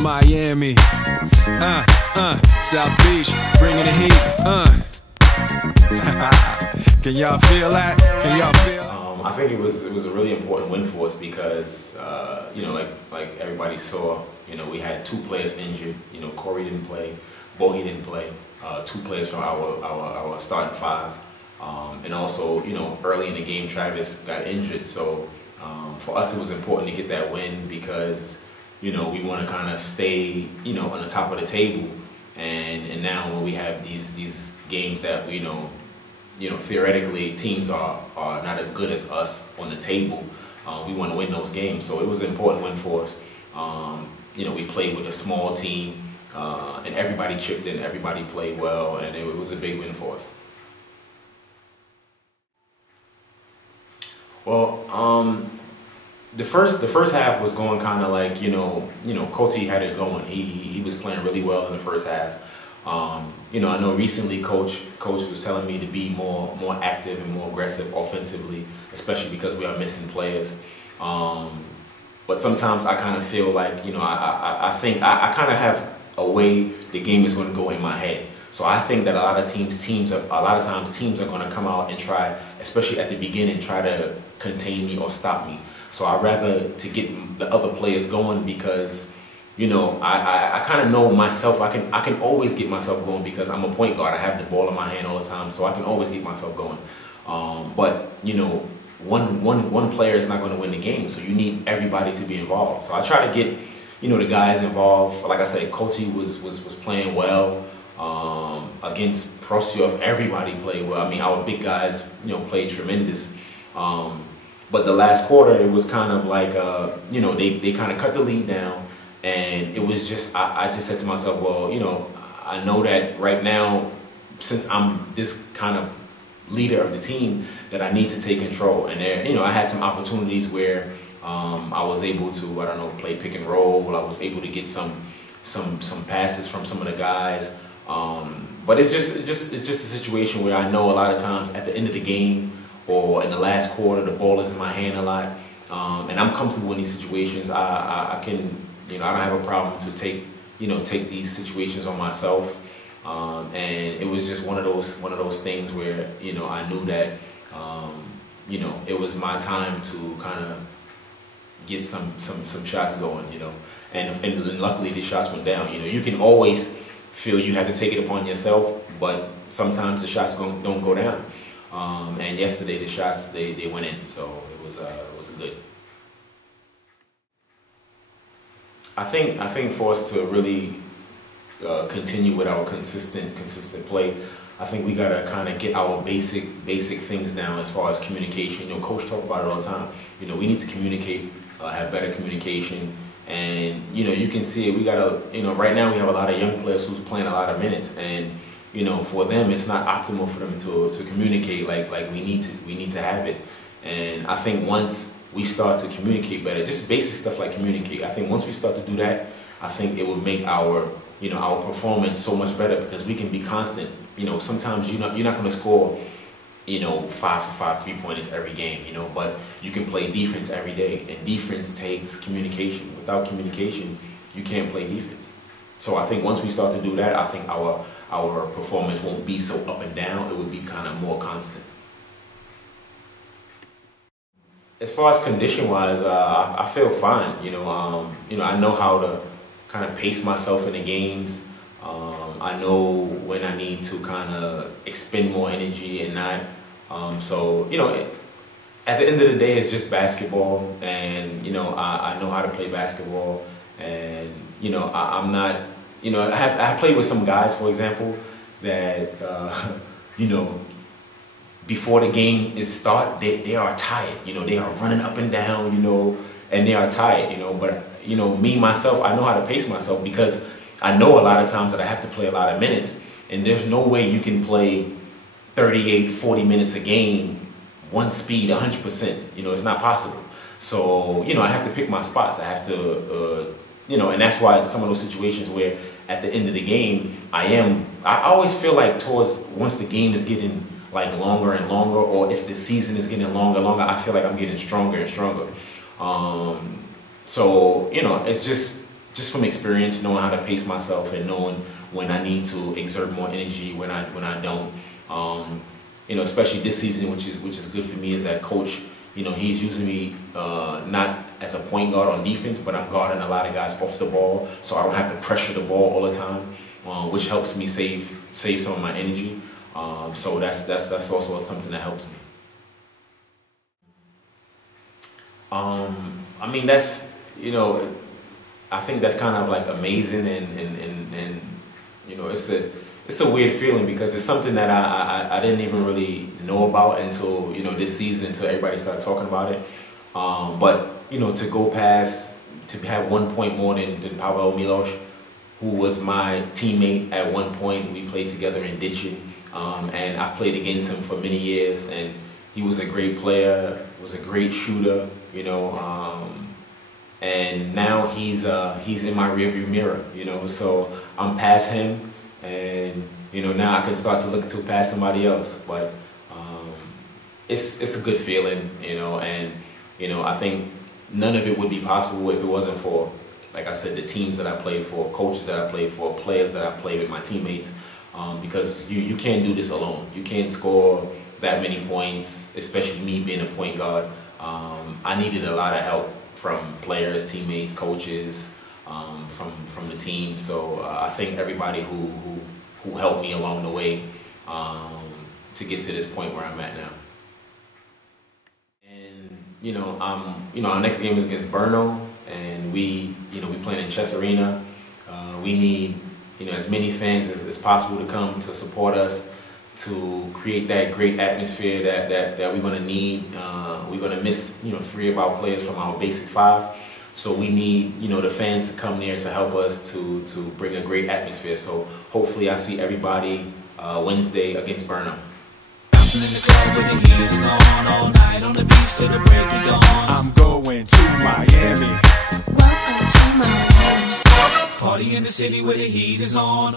Miami, South Beach, bringing the heat, Can y'all feel that? Can y'all feel? I think it was a really important win for us because you know, like everybody saw, you know, we had 2 players injured. You know, Corey didn't play, Bohi didn't play. 2 players from our starting 5, and also, you know, early in the game Travis got injured. So for us, it was important to get that win because, you know, we want to kind of stay, you know, on the top of the table. And now when we have these games that, you know, theoretically teams are not as good as us on the table, we want to win those games. So it was an important win for us. You know, we played with a small team, and everybody chipped in, everybody played well, and it was a big win for us. Well, the first half was going kind of like, you know, Coty had it going. He was playing really well in the first half. You know, I know recently Coach was telling me to be more active and more aggressive offensively, especially because we are missing players. But sometimes I kind of feel like, you know, I think I kind of have a way the game is going to go in my head. So I think that a lot of times teams are going to come out and try, especially at the beginning, try to contain me or stop me. So I'd rather to get the other players going because, you know, I kind of know myself. I can always get myself going because I'm a point guard. I have the ball in my hand all the time, so I can always get myself going. But you know, one player is not going to win the game, so you need everybody to be involved. So I try to get, you know, the guys involved. Like I said, Coty was playing well against Prosyov. Everybody played well. I mean, our big guys, you know, played tremendous. But the last quarter, it was kind of like, you know, they kind of cut the lead down. And it was just, I just said to myself, well, you know, I know that right now, since I'm this kind of leader of the team, that I need to take control. And there, you know, I had some opportunities where I was able to, I don't know, play pick and roll. I was able to get some passes from some of the guys. But it's just a situation where I know a lot of times at the end of the game or in the last quarter, the ball is in my hand a lot, and I'm comfortable in these situations. I can. You know, I don't have a problem to take these situations on myself, and it was just one of those things where, you know, I knew that, you know, it was my time to kind of get some shots going, you know, and luckily the shots went down. You know, you can always feel you have to take it upon yourself, but sometimes the shots don't go down. And yesterday the shots they went in, so it was good. I think for us to really continue with our consistent play, I think we gotta kind of get our basic things down as far as communication. You know, Coach talk about it all the time. You know, we need to communicate, have better communication, and you know, you can see it. We gotta, you know, right now we have a lot of young players who's playing a lot of minutes, and you know, for them it's not optimal for them to communicate like we need to have it. And I think once we start to communicate better, just basic stuff like communicate. I think once we start to do that, I think it will make our performance so much better because we can be constant. You know, sometimes you're not going to score, you know, 5 for 5 3-pointers every game, you know, but you can play defense every day, and defense takes communication. Without communication, you can't play defense. So I think once we start to do that, I think our performance won't be so up and down. It will be kind of more constant. As far as condition-wise, I feel fine. You know, I know how to kind of pace myself in the games. I know when I need to kind of expend more energy and not. So, you know, at the end of the day, it's just basketball, and you know, I know how to play basketball, and you know, I'm not. You know, I have played with some guys, for example, that you know, before the game is start, they are tired. You know, they are running up and down, you know, and they are tired, you know. But, you know, me, myself, I know how to pace myself because I know a lot of times that I have to play a lot of minutes. And there's no way you can play 38, 40 minutes a game, one speed, 100%. You know, it's not possible. So, you know, I have to pick my spots. I have to, you know, and that's why some of those situations where at the end of the game, I always feel like once the game is getting like longer and longer, or if the season is getting longer and longer, I feel like I'm getting stronger and stronger. So, you know, it's just from experience, knowing how to pace myself and knowing when I need to exert more energy, when I don't. You know, especially this season, which is good for me, is that coach, you know, he's using me not as a point guard on defense, but I'm guarding a lot of guys off the ball, so I don't have to pressure the ball all the time, which helps me save some of my energy. So that's also something that helps me. I mean, that's, you know, I think that's kind of like amazing, and you know, it's a weird feeling because it's something that I didn't even really know about until, you know, this season, until everybody started talking about it. But, you know, to go past, to have 1 point more than Pavel Miloš, who was my teammate at one point. We played together in Ditchin, and I've played against him for many years, and he was a great player, was a great shooter, you know, and now he's in my rearview mirror, you know, so I'm past him. And, you know, now I can start to look to past somebody else, but it's a good feeling, you know, and, you know, I think none of it would be possible if it wasn't for, like I said, the teams that I played for, coaches that I played for, players that I played with, my teammates, because you can't do this alone. You can't score that many points, especially me being a point guard. I needed a lot of help from players, teammates, coaches, from the team. So I thank everybody who helped me along the way to get to this point where I'm at now. And you know, our next game is against Brno, and we playing in Chess Arena. We need, you know, as many fans as possible to come to support us, to create that great atmosphere that we're going to need. We're going to miss, you know, 3 of our players from our basic 5. So we need, you know, the fans to come there to help us to bring a great atmosphere. So hopefully I see everybody Wednesday against Brno. In the club with the heat is on, all night on the beach till the break of dawn. I'm going to Miami. Party in the city where the heat is on.